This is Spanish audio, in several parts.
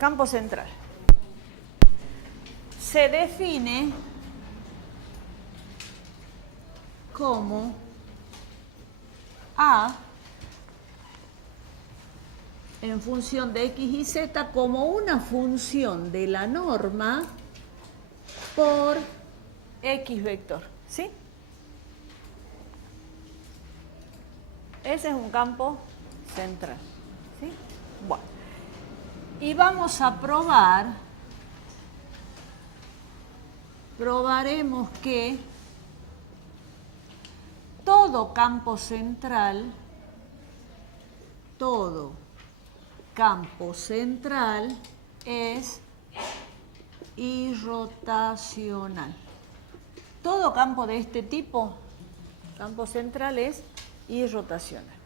campo central se define como A en función de X y Z como una función de la norma por X vector, ¿sí? Ese es un campo central, ¿sí? Bueno, y vamos a probaremos que todo campo central es irrotacional. Todo campo de este tipo, campo central, es irrotacional.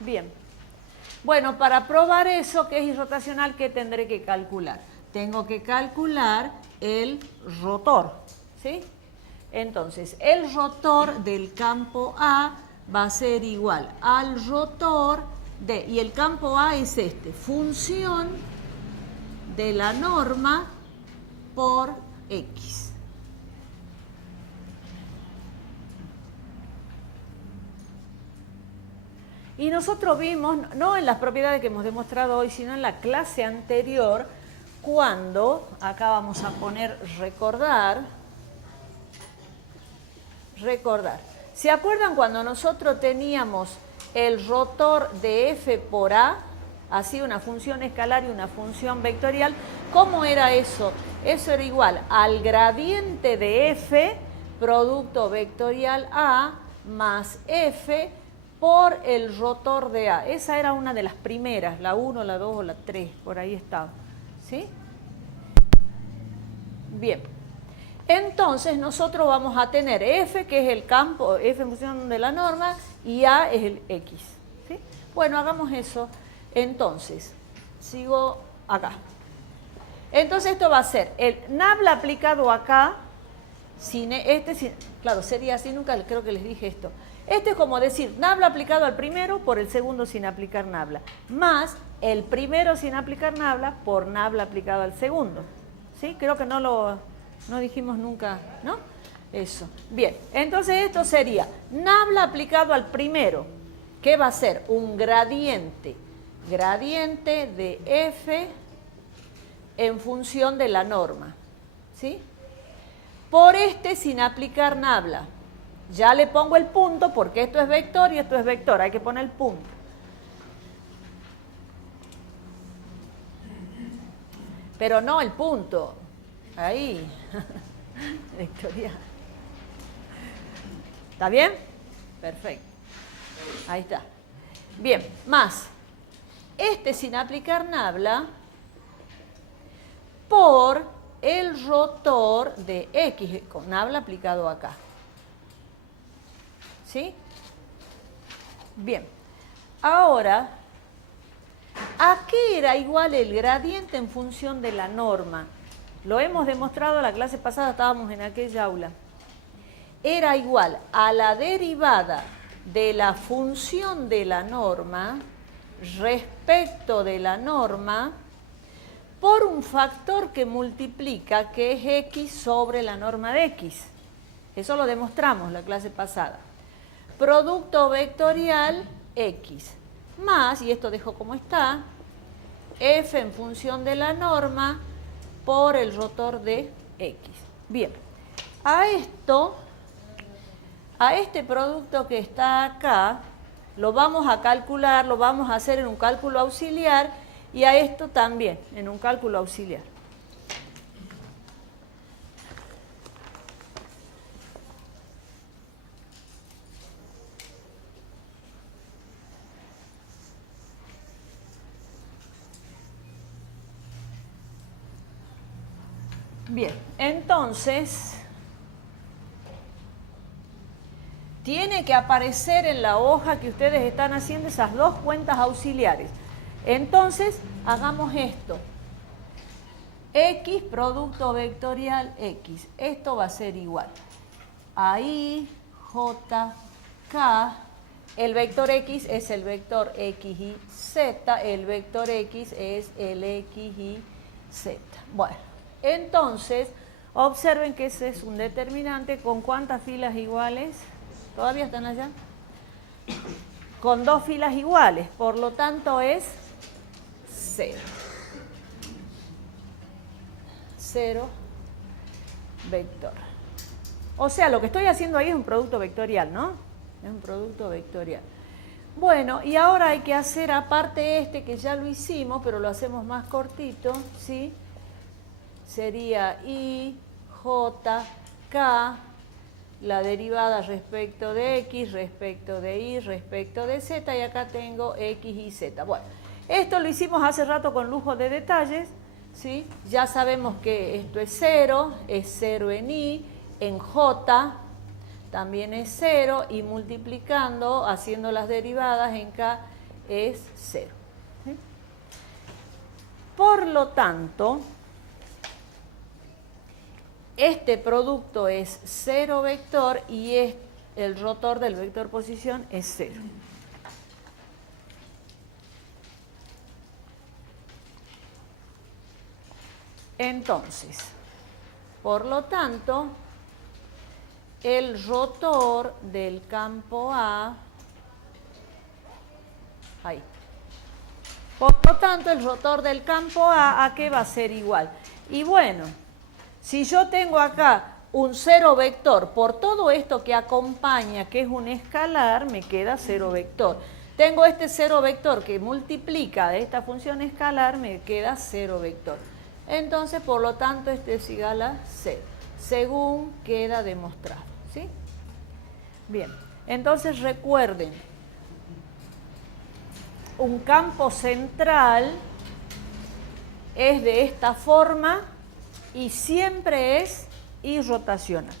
Bien. Bueno, para probar eso, que es irrotacional, ¿qué tendré que calcular? Tengo que calcular el rotor, ¿sí? Entonces, el rotor del campo A va a ser igual al rotor de, y el campo A es este, función de la norma por X. Y nosotros vimos, no en las propiedades que hemos demostrado hoy, sino en la clase anterior, cuando, acá vamos a poner recordar. ¿Se acuerdan cuando nosotros teníamos el rotor de f por a? Así una función escalar y una función vectorial. ¿Cómo era eso? Eso era igual al gradiente de f, producto vectorial a, más f por el rotor de a. Esa era una de las primeras, la 1, la 2 o la 3, por ahí estaba. ¿Sí? Bien. Entonces nosotros vamos a tener f, que es el campo, f en función de la norma, y a es el x. ¿Sí? Bueno, hagamos eso. Entonces, sigo acá. Entonces esto va a ser el nabla aplicado acá, claro, sería así, nunca creo que les dije esto. Este es como decir nabla aplicado al primero por el segundo sin aplicar nabla, más el primero sin aplicar nabla por nabla aplicado al segundo. ¿Sí? Creo que no dijimos nunca, ¿no? Eso. Bien, entonces esto sería nabla aplicado al primero, que va a ser un gradiente de f en función de la norma, ¿sí? Por este sin aplicar nabla. Ya le pongo el punto porque esto es vector y esto es vector, hay que poner el punto. Pero no el punto, ahí, vectorial. ¿Está bien? Perfecto. Ahí está. Bien, más este sin aplicar nabla por el rotor de X, con nabla aplicado acá. ¿Sí? Bien. Ahora, ¿a qué era igual el gradiente en función de la norma? Lo hemos demostrado en la clase pasada, estábamos en aquella aula. Era igual a la derivada de la función de la norma respecto de la norma por un factor que multiplica, que es x sobre la norma de x. Eso lo demostramos la clase pasada. Producto vectorial x más, y esto dejo como está, f en función de la norma por el rotor de x. Bien, a este producto que está acá, lo vamos a calcular, lo vamos a hacer en un cálculo auxiliar, y a esto también, en un cálculo auxiliar. Bien, entonces tiene que aparecer en la hoja que ustedes están haciendo esas dos cuentas auxiliares. Entonces, hagamos esto. X, producto vectorial X. Esto va a ser igual a I, J, K, El vector X es el vector X y Z, el vector X es el X y Z. Bueno, entonces, observen que ese es un determinante con ¿cuántas filas iguales? ¿Todavía están allá? Con 2 filas iguales, por lo tanto es 0. 0 vector. O sea, lo que estoy haciendo ahí es un producto vectorial, ¿no? Es un producto vectorial. Bueno, y ahora hay que hacer aparte este que ya lo hicimos, pero lo hacemos más cortito, ¿sí? Sería I, J, K, la derivada respecto de X, respecto de Y, respecto de Z, y acá tengo X y Z. Bueno, esto lo hicimos hace rato con lujo de detalles, ¿sí? Ya sabemos que esto es 0 en I, en J también es 0, y multiplicando, haciendo las derivadas en K, es 0. ¿Sí? Por lo tanto, este producto es 0 vector y el rotor del vector posición es 0. Entonces, por lo tanto, el rotor del campo A, ahí. Por lo tanto, el rotor del campo ¿a qué va a ser igual? Y bueno, si yo tengo acá un 0 vector, por todo esto que acompaña, que es un escalar, me queda 0 vector. Tengo este 0 vector que multiplica de esta función escalar, me queda 0 vector. Entonces, por lo tanto, este es igual a 0, según queda demostrado. ¿Sí? Bien, entonces recuerden, un campo central es de esta forma y siempre es irrotacional.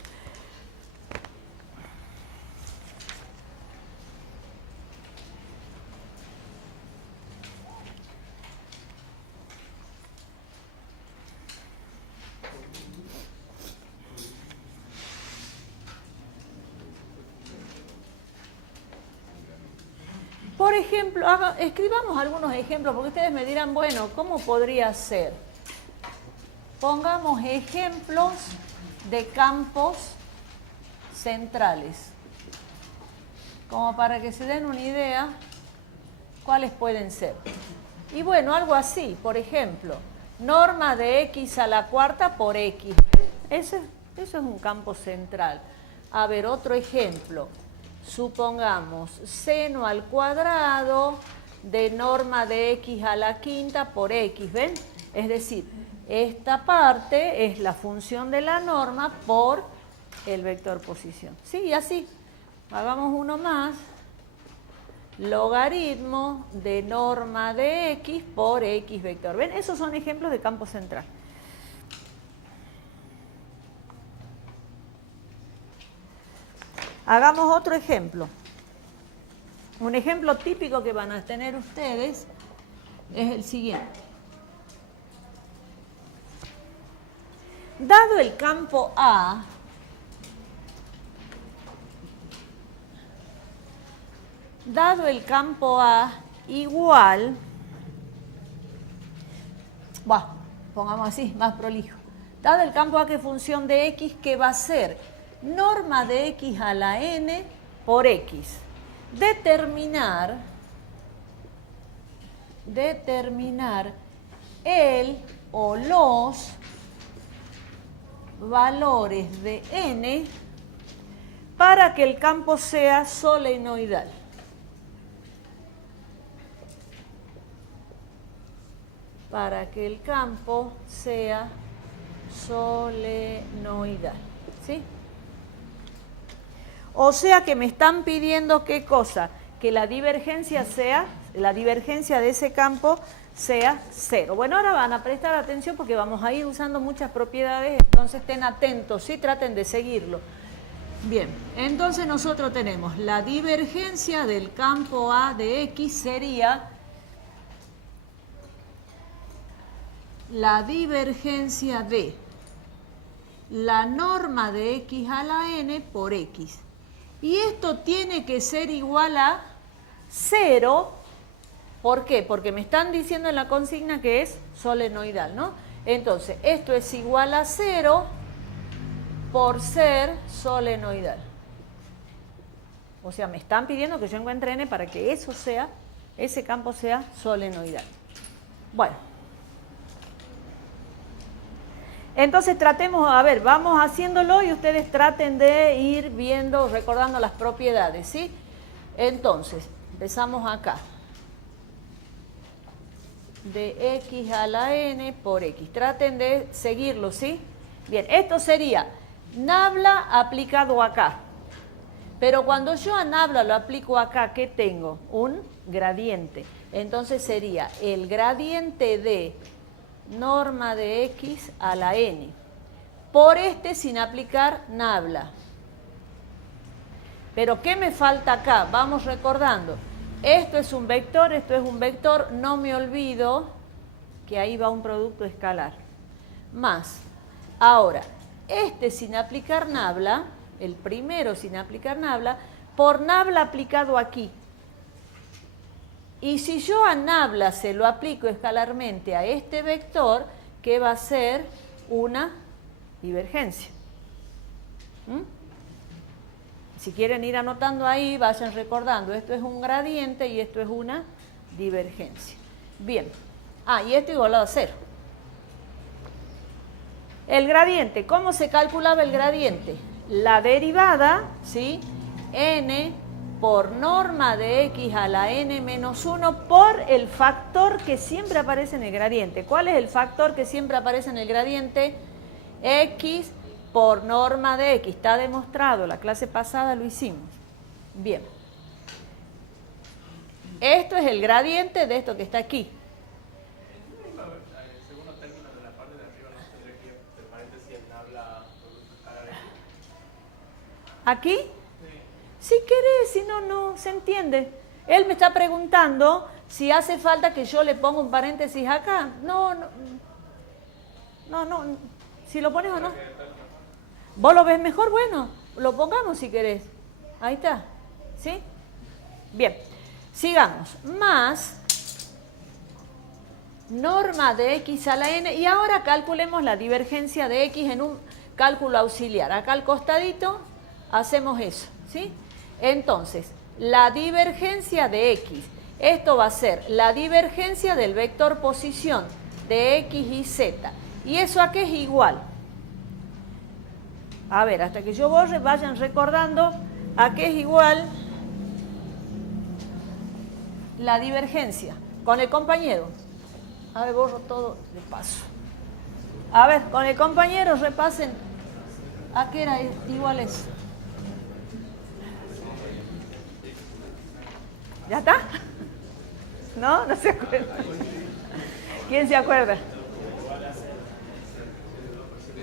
Por ejemplo, escribamos algunos ejemplos, porque ustedes me dirán, bueno, ¿cómo podría ser? Pongamos ejemplos de campos centrales, como para que se den una idea cuáles pueden ser. Y bueno, algo así, por ejemplo, norma de x a la cuarta por x. Eso es un campo central. A ver, otro ejemplo. Supongamos seno al cuadrado de norma de x a la quinta por x, ¿ven? Es decir, esta parte es la función de la norma por el vector posición. ¿Sí? Y así, hagamos uno más. Logaritmo de norma de x por x vector. ¿Ven? Esos son ejemplos de campo central. Hagamos otro ejemplo. Un ejemplo típico que van a tener ustedes es el siguiente. Dado el campo A, igual, pongamos así, más prolijo. Dado el campo A que es función de x, ¿qué va a ser? Norma de x a la n por x. Determinar el o los valores de n para que el campo sea solenoidal. Para que el campo sea solenoidal. ¿Sí? O sea que me están pidiendo ¿qué cosa? Que la divergencia de ese campo sea 0. Bueno, ahora van a prestar atención porque vamos a ir usando muchas propiedades, entonces estén atentos, ¿sí? Traten de seguirlo. Bien, entonces nosotros tenemos la divergencia del campo A de X sería la divergencia de la norma de X a la N por X. Y esto tiene que ser igual a 0. ¿Por qué? Porque me están diciendo en la consigna que es solenoidal, ¿no? Entonces, esto es igual a 0 por ser solenoidal. O sea, me están pidiendo que yo encuentre n para que eso sea, ese campo sea solenoidal. Bueno. Entonces tratemos, a ver, vamos haciéndolo y ustedes traten de ir viendo, recordando las propiedades, ¿sí? Entonces, empezamos acá. De x a la n por x. Traten de seguirlo, ¿sí? Bien, esto sería nabla aplicado acá. Pero cuando yo a nabla lo aplico acá, ¿qué tengo? Un gradiente. Entonces sería el gradiente de norma de x a la n. Por este sin aplicar nabla. Pero ¿qué me falta acá? Vamos recordando. Esto es un vector, esto es un vector. No me olvido que ahí va un producto escalar. Más. Ahora, este sin aplicar nabla, el primero sin aplicar nabla, por nabla aplicado aquí. Y si yo a nabla se lo aplico escalarmente a este vector, ¿qué va a ser? Una divergencia. Si quieren ir anotando ahí, vayan recordando. Esto es un gradiente y esto es una divergencia. Bien. Y esto igualado a 0. El gradiente. ¿Cómo se calculaba el gradiente? La derivada, ¿sí? N por norma de x a la n menos 1 por el factor que siempre aparece en el gradiente. ¿Cuál es el factor que siempre aparece en el gradiente? X por norma de x. Está demostrado, la clase pasada lo hicimos. Bien. Esto es el gradiente de esto que está aquí. El segundo término de la parte de arriba no tendría que entre paréntesis el nabla producto escalar x. ¿Aquí? Si querés, si no, no se entiende. Él me está preguntando si hace falta que yo le ponga un paréntesis acá. No. Si lo pones o no. ¿Vos lo ves mejor? Bueno, lo pongamos si querés. Ahí está. ¿Sí? Bien. Sigamos. Más norma de x a la n. Y ahora calculemos la divergencia de x en un cálculo auxiliar. Acá al costadito hacemos eso. ¿Sí? Entonces, la divergencia de x. Esto va a ser la divergencia del vector posición de x y z. ¿Y eso a qué es igual? A ver, hasta que yo borre, vayan recordando a qué es igual la divergencia. Con el compañero. A ver, borro todo de paso. A ver, con el compañero repasen a qué era igual eso. ¿Ya está? ¿No? ¿No se acuerda? ¿Quién se acuerda?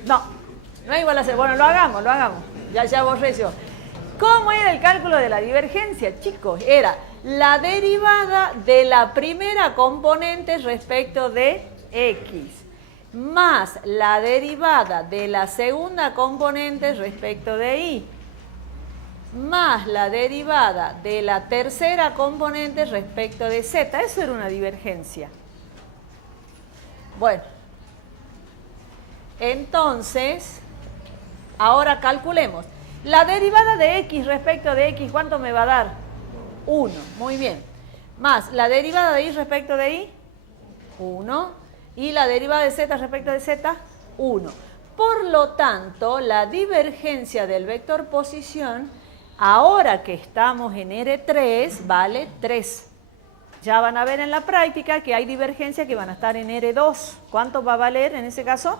No es igual a 0. Bueno, lo hagamos. Ya borré yo. ¿Cómo era el cálculo de la divergencia, chicos? Era la derivada de la primera componente respecto de x, más la derivada de la segunda componente respecto de y, más la derivada de la tercera componente respecto de z. Eso era una divergencia. Bueno, entonces, ahora calculemos. La derivada de x respecto de x, ¿cuánto me va a dar? 1. Muy bien. Más la derivada de y respecto de y, 1. Y la derivada de z respecto de z, 1. Por lo tanto, la divergencia del vector posición, ahora que estamos en R3, vale 3. Ya van a ver en la práctica que hay divergencias que van a estar en R2. ¿Cuánto va a valer en ese caso?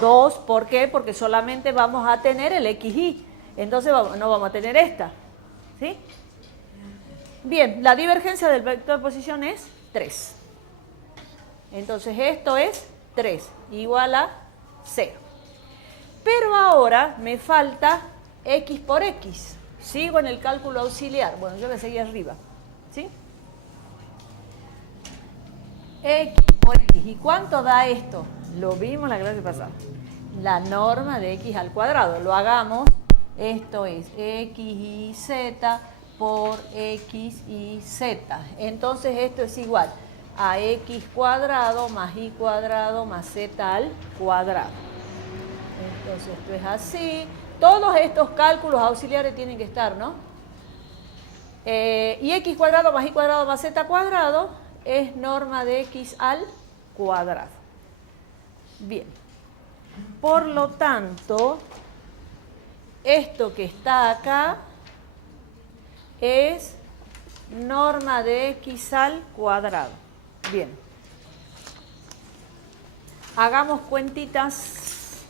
2. ¿Por qué? Porque solamente vamos a tener el xy. Entonces no vamos a tener esta. ¿Sí? Bien, la divergencia del vector de posición es 3. Entonces esto es 3, igual a 0. Pero ahora me falta x por x. Sigo en el cálculo auxiliar. Bueno, yo voy a seguir arriba. ¿Sí? X por x. ¿Y cuánto da esto? Lo vimos en la clase pasada. La norma de x al cuadrado. Lo hagamos Esto es x y z por x y z. Entonces esto es igual a x cuadrado más y cuadrado más z al cuadrado. Entonces esto es así. Todos estos cálculos auxiliares tienen que estar, ¿no? Y x cuadrado más y cuadrado más z cuadrado es norma de x al cuadrado. Bien. Por lo tanto, esto que está acá es norma de x al cuadrado. Bien. Hagamos cuentitas.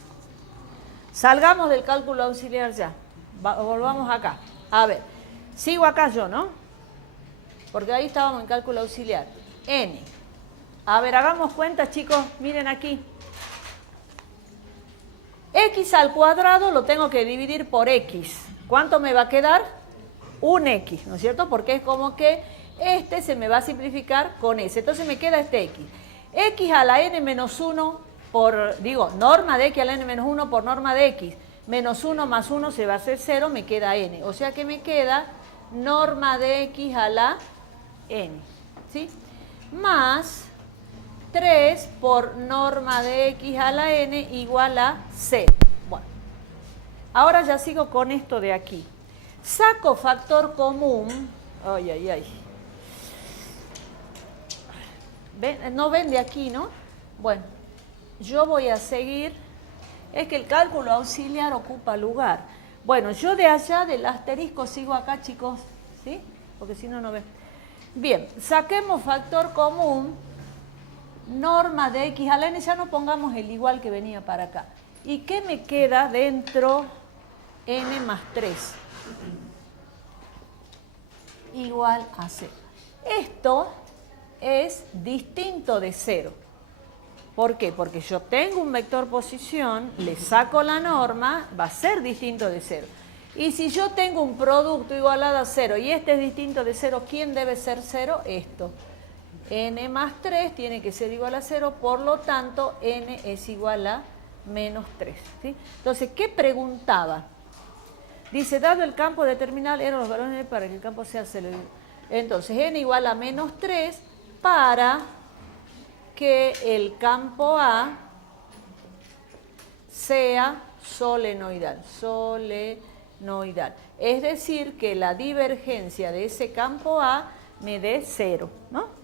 Salgamos del cálculo auxiliar ya. Volvamos acá. A ver, sigo acá yo, ¿no? Porque ahí estábamos en cálculo auxiliar. N. A ver, hagamos cuentas, chicos. Miren aquí. X al cuadrado lo tengo que dividir por X. ¿Cuánto me va a quedar? Un X, ¿no es cierto? Porque es como que este se me va a simplificar con ese. Entonces me queda este X. X a la N menos 1 por, digo, norma de X a la N menos 1 por norma de X. Menos 1 más 1 se va a hacer 0, me queda N. O sea que me queda norma de X a la N. ¿Sí? Más 3 por norma de X a la N igual a 0. Bueno, ahora ya sigo con esto de aquí. Saco factor común. Ay, ay, ay. No ven de aquí, ¿no? Bueno, yo voy a seguir. Es que el cálculo auxiliar ocupa lugar. Bueno, yo de allá del asterisco sigo acá, chicos. ¿Sí? Porque si no, no ven. Bien, saquemos factor común. Norma de X a la N, ya no pongamos el igual que venía para acá. ¿Y qué me queda dentro? N más 3. Igual a 0. Esto es distinto de 0. ¿Por qué? Porque yo tengo un vector posición, le saco la norma, va a ser distinto de 0. Y si yo tengo un producto igualado a 0 y este es distinto de 0, ¿quién debe ser 0? Esto. N más 3 tiene que ser igual a 0, por lo tanto, N es igual a menos 3. ¿Sí? Entonces, ¿qué preguntaba? Dice, dado el campo determinado, eran los valores para que el campo sea cero. Entonces, N igual a menos 3 para que el campo A sea solenoidal. Solenoidal. Es decir, que la divergencia de ese campo A me dé 0, ¿no?